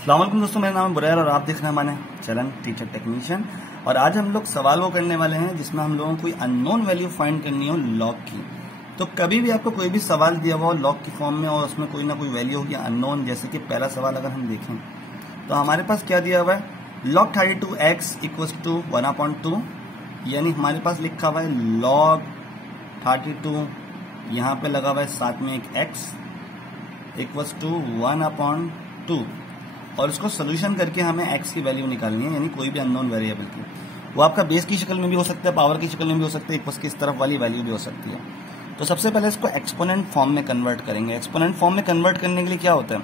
अस्सलाम वालेकुम दोस्तों, मेरा नाम है बुरैर और आप देख रहे हैं हमारे चैनल टीचर टेक्नीशियन। और आज हम लोग सवाल वो करने वाले हैं जिसमें हम लोगों को कोई अननोन वैल्यू फाइंड करनी हो लॉग की। तो कभी भी आपको कोई भी सवाल दिया हुआ हो लॉग की फॉर्म में और उसमें कोई ना कोई वैल्यू होगी अननोन, जैसे कि पहला सवाल अगर हम देखें तो हमारे पास क्या दिया हुआ है, log 32x इक्वल्स टू 1/2, यानी हमारे पास लिखा हुआ है log 32, यहाँ पे लगा हुआ है साथ में एक x इक्वल्स टू 1/2 और इसको सोल्यूशन करके हमें x की वैल्यू निकालनी है, यानी कोई भी अननोन वेरिएबल की। वो आपका बेस की शक्ल में भी हो सकता है, पावर की शक्ल में भी हो सकता है, इक्वल्स की इस तरफ वाली वैल्यू भी हो सकती है। तो सबसे पहले इसको एक्सपोनेंट फॉर्म में कन्वर्ट करेंगे। एक्सपोनेंट फॉर्म में कन्वर्ट करने के लिए क्या होता है,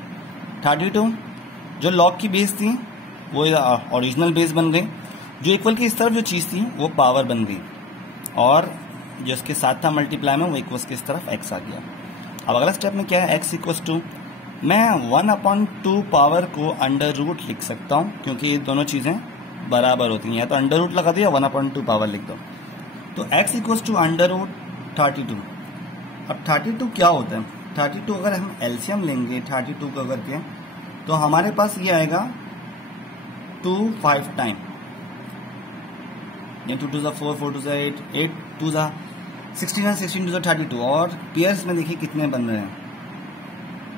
32 जो लॉग की बेस थी वो ओरिजिनल बेस बन गई, जो इक्वल की इस तरफ जो चीज थी वो पावर बन गई, और जो इसके साथ था मल्टीप्लाई में वो इक्वल्स की इस तरफ x आ गया। अब अगला स्टेप में क्या है, x इक्वल्स टू, मैं 1/2 पावर को अंडर रूट लिख सकता हूं क्योंकि ये दोनों चीजें बराबर होती हैं, या तो अंडर रूट लगा दो या 1/2 पावर लिख दो। तो x equals to under root 32। अब 32 क्या होता है, 32 अगर हम एलसीएम लेंगे 32 को अगर के, तो हमारे पास ये आएगा 2 5 टाइम, 2 2 4 4 2 8 8 2 16 16 2 32। और पेयर्स में देखिए कितने बन रहे हैं,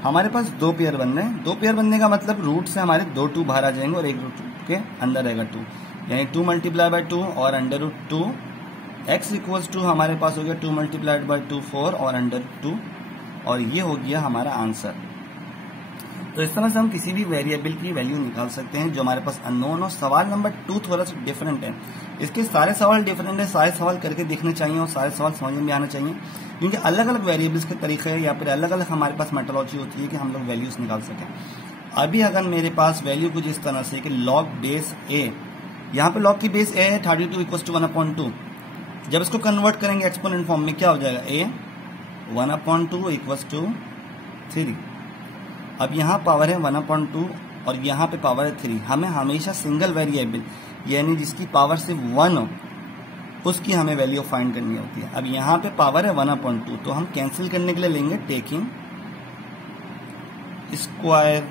हमारे पास 2 पेयर बन रहे हैं। 2 पेयर बनने का मतलब रूट से हमारे 2 2 बाहर आ जाएंगे और एक रूट के अंदर रहेगा 2, यानी 2 × 2 और under root 2। x equals to हमारे पास हो गया 2 × 2 4 और अंडर 2, और ये हो गया हमारा आंसर। तो इस तरह से हम किसी भी वेरिएबल की वैल्यू निकाल सकते हैं जो हमारे पास अननोन हो। सवाल नंबर 2 थोड़ा सा डिफरेंट है, इसके सारे सवाल डिफरेंट है, सारे सवाल करके देखने चाहिए और सारे सवाल समझ में भी आना चाहिए, क्योंकि अलग अलग वेरिएबल्स के तरीके हैं या फिर अलग अलग हमारे पास मेथोडोलॉजी होती है कि हम लोग वैल्यूज निकाल सकें। अभी अगर मेरे पास वैल्यू कुछ इस तरह से कि log बेस a, यहाँ पे log की बेस a है 32 इक्वल्स टू 1/2, जब इसको कन्वर्ट करेंगे एक्सपोनेंट फॉर्म में क्या हो जाएगा, a 1/2 इक्वल्स टू 3। अब यहाँ पावर है 1/2 और यहाँ पे पावर है 3। हमें हमेशा सिंगल वेरिएबल यानी जिसकी पावर सिर्फ 1 हो उसकी हमें वैल्यू फाइंड करनी होती है। अब यहाँ पे पावर है 1/2, तो हम कैंसिल करने के लिए लेंगे taking square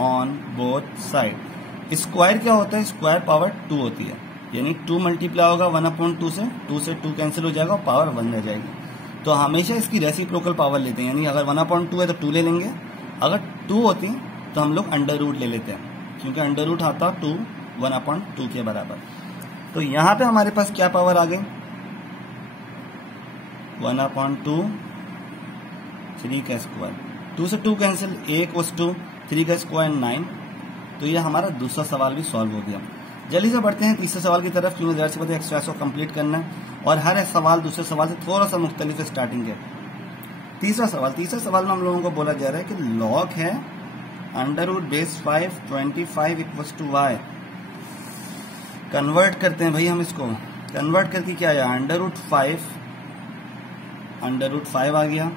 on both side. Square क्या होता है, स्क्वायर पावर 2 होती है, यानी 2 मल्टीप्लाई होगा 1/2 से, 2 से 2 कैंसिल हो जाएगा और पावर 1 रह जाएगी। तो हमेशा इसकी रेसिप्रोकल पावर लेते हैं, यानी अगर 1/2 है तो 2 ले लेंगे, अगर 2 होती तो हम लोग अंडर रूट ले लेते हैं, क्योंकि अंडर रूट आता 2 1/2 के बराबर। तो यहाँ पे हमारे पास क्या पावर आ गई, 1/2 3 का स्क्वायर, 2 से 2 कैंसिल, a इक्वल्स टू 3 का स्क्वायर 9। तो ये हमारा दूसरा सवाल भी सॉल्व हो गया। जल्दी से बढ़ते हैं तीसरे सवाल की तरफ, क्योंकि ज़रा से पता एक्सरसाइज को कंप्लीट करना है और हर सवाल दूसरे सवाल से थोड़ा सा मुख्तलिफ स्टार्टिंग है। तीसरा सवाल में हम लोगों को बोला जा रहा है कि लॉग है under root base 5 25 equals to y। Convert करते हैं भाई, हम इसको कन्वर्ट करके क्या आया, अंडर रूट 5 आ गया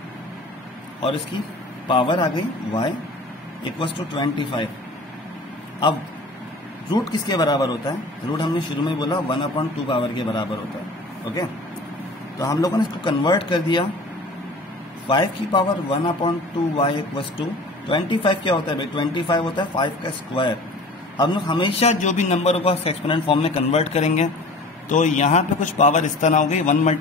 और इसकी पावर आ गई y इक्वल्स टू 25। अब रूट किसके बराबर होता है, रूट हमने शुरू में बोला 1/2 पावर के बराबर होता है। ओके, तो हम लोगों ने इसको कन्वर्ट कर दिया, 5 की पावर 1/2 y इक्वल्स टू 25 क्या होता है भाई, 25 होता है 5 का स्क्वायर। हम लोग हमेशा जो भी नंबर को एक्सपोनेंट फॉर्म में कन्वर्ट करेंगे तो यहाँ पे कुछ पावर इस तरह हो गई, 1 ×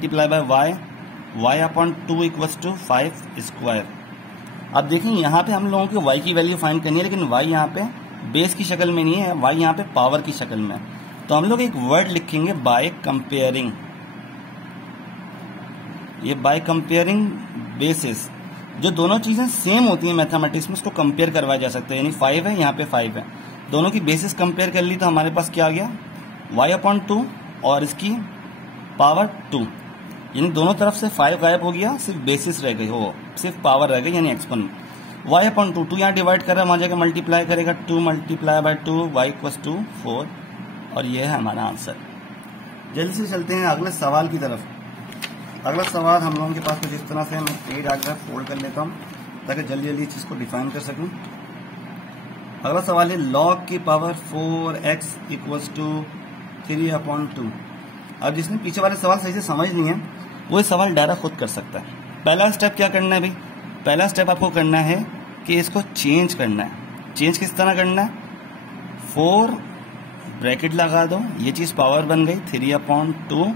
y/2 इक्वल्स टू 5 स्क्वायर। अब देखिए यहाँ पे हम लोगों को y की वैल्यू फाइंड करनी है, लेकिन y यहाँ पे बेस की शक्ल में नहीं है, y यहाँ पे पावर की शक्ल में है। तो हम लोग एक वर्ड लिखेंगे बाय कंपेयरिंग, ये बाय कंपेयरिंग बेसिस। जो दोनों चीजें सेम होती हैं मैथमेटिक्स में उसको कंपेयर करवाया जा सकता है, यानी 5 है यहाँ पे 5 है, दोनों की बेसिस कंपेयर कर ली तो हमारे पास क्या आ गया, y/2 और इसकी पावर 2, यानी दोनों तरफ से 5 गायब हो गया, सिर्फ बेसिस रह गई, हो सिर्फ पावर रह गई, यानी एक्सपोनेंट। y/2 2 यहाँ डिवाइड कर रहा है, वहां जाकर मल्टीप्लाई करेगा, 2 × 2 y इक्वल्स टू 4, और ये है हमारा आंसर। जल्दी से चलते हैं अगले सवाल की तरफ। अगला सवाल हम लोगों के पास कुछ इस तरह से, मैं पेज आकर फोल्ड कर लेता हूँ ताकि जल्दी जल्दी इस चीज को डिफाइन कर सकूं। अगला सवाल है log की पावर 4x इक्वल्स टू 3/2। अब जिसने पीछे वाले सवाल सही से समझ नहीं है वो सवाल डायरेक्ट खुद कर सकता है। पहला स्टेप क्या करना है भाई, पहला स्टेप आपको करना है कि इसको चेंज करना है। चेंज किस तरह करना है, 4 ब्रैकेट लगा दो, ये चीज पावर बन गई 3/2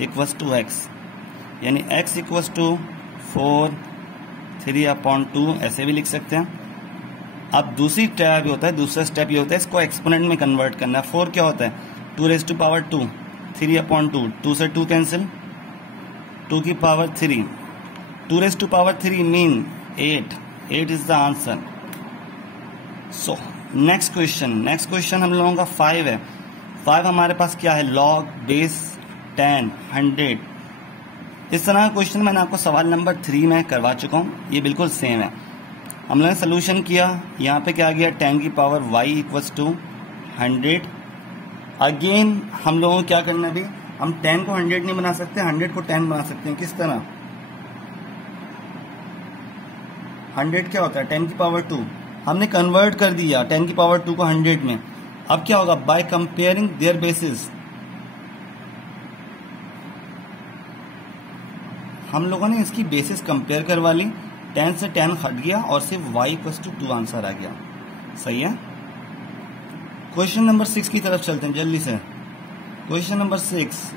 इक्वल्स टू एक्स, यानी x इक्वल्स टू 4 3/2 ऐसे भी लिख सकते हैं। अब दूसरा स्टेप ये होता है इसको एक्सपोनेंट में कन्वर्ट करना है। 4 क्या होता है 2⁻², 3/2, 2 से 2 कैंसिल, 2 की power 3, 2⁻³ mean 8 is the answer. So next question हम लोगों का 5 है। 5 हमारे पास क्या है, लॉग बेस 10 100। इस तरह का क्वेश्चन मैंने आपको सवाल नंबर 3 में करवा चुका हूं, ये बिल्कुल सेम है। हम लोगों ने सोल्यूशन किया, यहाँ पे क्या गया 10 की power y equals to 100। Again हम लोगों को क्या करना है भी, हम 10 को 100 नहीं बना सकते, 100 को 10 बना सकते हैं। किस तरह, 100 क्या होता है 10 की पावर 2, हमने कन्वर्ट कर दिया 10 की पावर 2 को 100 में। अब क्या होगा, बाय कंपेयरिंग देयर बेसिस हम लोगों ने इसकी बेसिस कंपेयर करवा ली, 10 से 10 हट गया और सिर्फ y इक्वल्स टू 2 आंसर आ गया। सही है। क्वेश्चन नंबर 6 की तरफ चलते हैं जल्दी से। क्वेश्चन नंबर 6,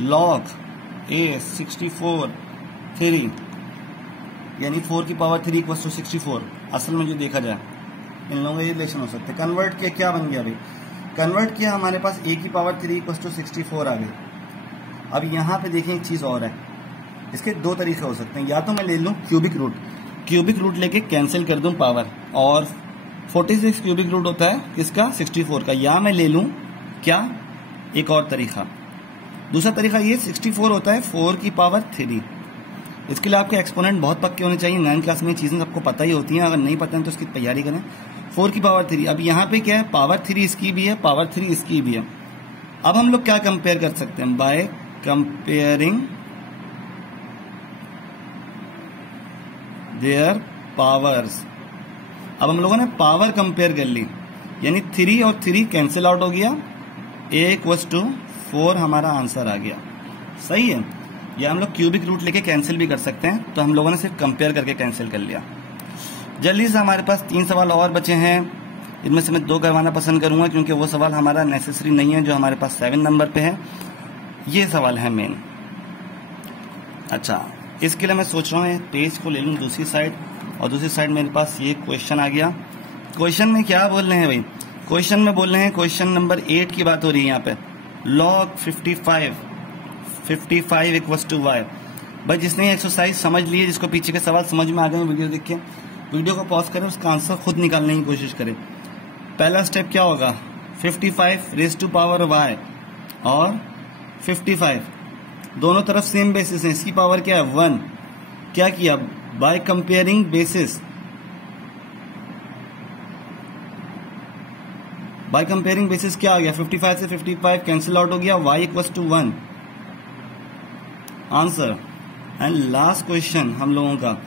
लॉग a 64 3 यानी 4 की पावर 3 इक्वल्स टू 64। असल में जो देखा जाए इन लोगों का ये रिलेशन हो सकते हैं। कन्वर्ट किया, क्या बन गया अभी, कन्वर्ट किया हमारे पास a की पावर 3 इक्वल्स टू 64 आ गई। अब यहाँ पे देखें एक चीज और है, इसके दो तरीके हो सकते हैं, या तो मैं ले लूं क्यूबिक रूट लेके कैंसिल कर दूं पावर, और 46 क्यूबिक रूट होता है किसका 64 का, या मैं ले लूं क्या एक और तरीका। दूसरा तरीका ये 64 होता है 4 की पावर 3। इसके लिए आपके एक्सपोनेंट बहुत पक्के होने चाहिए, 9th क्लास में ये चीजें सबको पता ही होती हैं, अगर नहीं पता है तो इसकी तैयारी करें। 4 की पावर 3, अब यहाँ पे क्या है पावर 3 इसकी भी है, पावर 3 इसकी भी है। अब हम लोग क्या कंपेयर कर सकते हैं, बाय कंपेयरिंग देयर पावर्स। अब हम लोगों ने पावर कंपेयर कर ली, यानी 3 और 3 कैंसिल आउट हो गया, a इक्वल्स टू 4 हमारा आंसर आ गया। सही है। या हम लोग क्यूबिक रूट लेके कैंसिल भी कर सकते हैं, तो हम लोगों ने सिर्फ कंपेयर करके कैंसिल कर लिया। जल्दी से हमारे पास 3 सवाल और बचे हैं, इनमें से मैं 2 करवाना पसंद करूंगा क्योंकि वो सवाल हमारा नेसेसरी नहीं है जो हमारे पास 7 नंबर पे है। ये सवाल है मेन। अच्छा, इसके लिए मैं सोच रहा हूँ पेज को ले लूँ दूसरी साइड, और दूसरी साइड मेरे पास ये क्वेश्चन आ गया। क्वेश्चन में क्या बोल रहे हैं भाई, क्वेश्चन में बोल रहे हैं, क्वेश्चन नंबर 8 की बात हो रही है यहाँ पे, लॉग 55 इक्वल्स टू y। भाई जिसने एक्सरसाइज समझ ली है, जिसको पीछे के सवाल समझ में आ गए, वीडियो देख के वीडियो को पॉज करें, उसका आंसर खुद निकालने की कोशिश करें। पहला स्टेप क्या होगा, 55 रेज टू पावर y और 55 दोनों तरफ सेम बेसिस है, इसकी पावर क्या है 1। क्या किया, by comparing basis, by comparing basis क्या आ गया, 55 से 55 कैंसिल आउट हो गया, y equals to 1 answer. And last question हम लोगों का,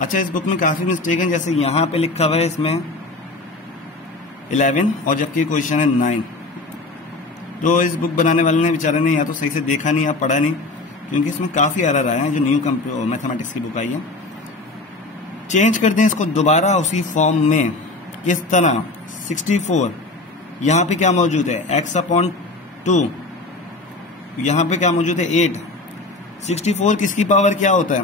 अच्छा इस बुक में काफी मिस्टेक है, जैसे यहाँ पे लिखा हुआ है इसमें 11 और जबकि क्वेश्चन है 9। तो इस बुक बनाने वाले ने बेचारे ने या तो सही से देखा नहीं या पढ़ा नहीं, क्योंकि इसमें काफी एरर आए हैं जो न्यू मैथमेटिक्स की बुक आई है। चेंज कर दें इसको दोबारा उसी फॉर्म में, किस तरह 64 यहाँ पे क्या मौजूद है x/2, यहाँ पे क्या मौजूद है 8। 64 किसकी पावर क्या होता है,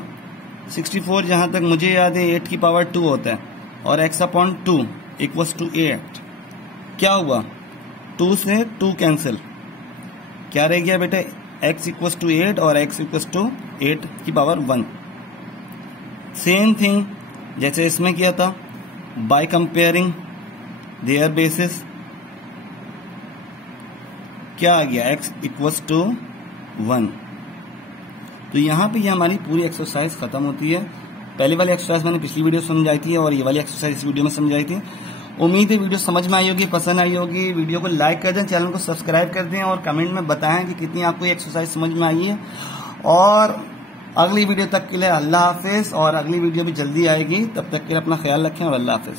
64 जहां तक मुझे याद है 8 की पावर 2 होता है, और x/2 इक्वल्स टू 8। क्या हुआ, 2 से 2 कैंसिल, क्या रह गया बेटा x इक्वल्स टू 8 और x इक्वल्स टू 8 की पावर 1। सेम थिंग जैसे इसमें किया था, बाय कंपेयरिंग देयर बेसिस, क्या आ गया x इक्वल्स टू 1। तो यहाँ पे ये हमारी पूरी एक्सरसाइज खत्म होती है। पहले वाली एक्सरसाइज मैंने पिछली वीडियो समझाई थी और ये वाली एक्सरसाइज इस वीडियो में समझाई थी। उम्मीद है वीडियो समझ में आई होगी, पसंद आई होगी। वीडियो को लाइक कर दें, चैनल को सब्सक्राइब कर दें और कमेंट में बताएं कि कितनी आपको ये एक्सरसाइज समझ में आई है। और अगली वीडियो तक के लिए अल्लाह हाफिज, और अगली वीडियो भी जल्दी आएगी, तब तक के लिए अपना ख्याल रखें और अल्लाह हाफिज।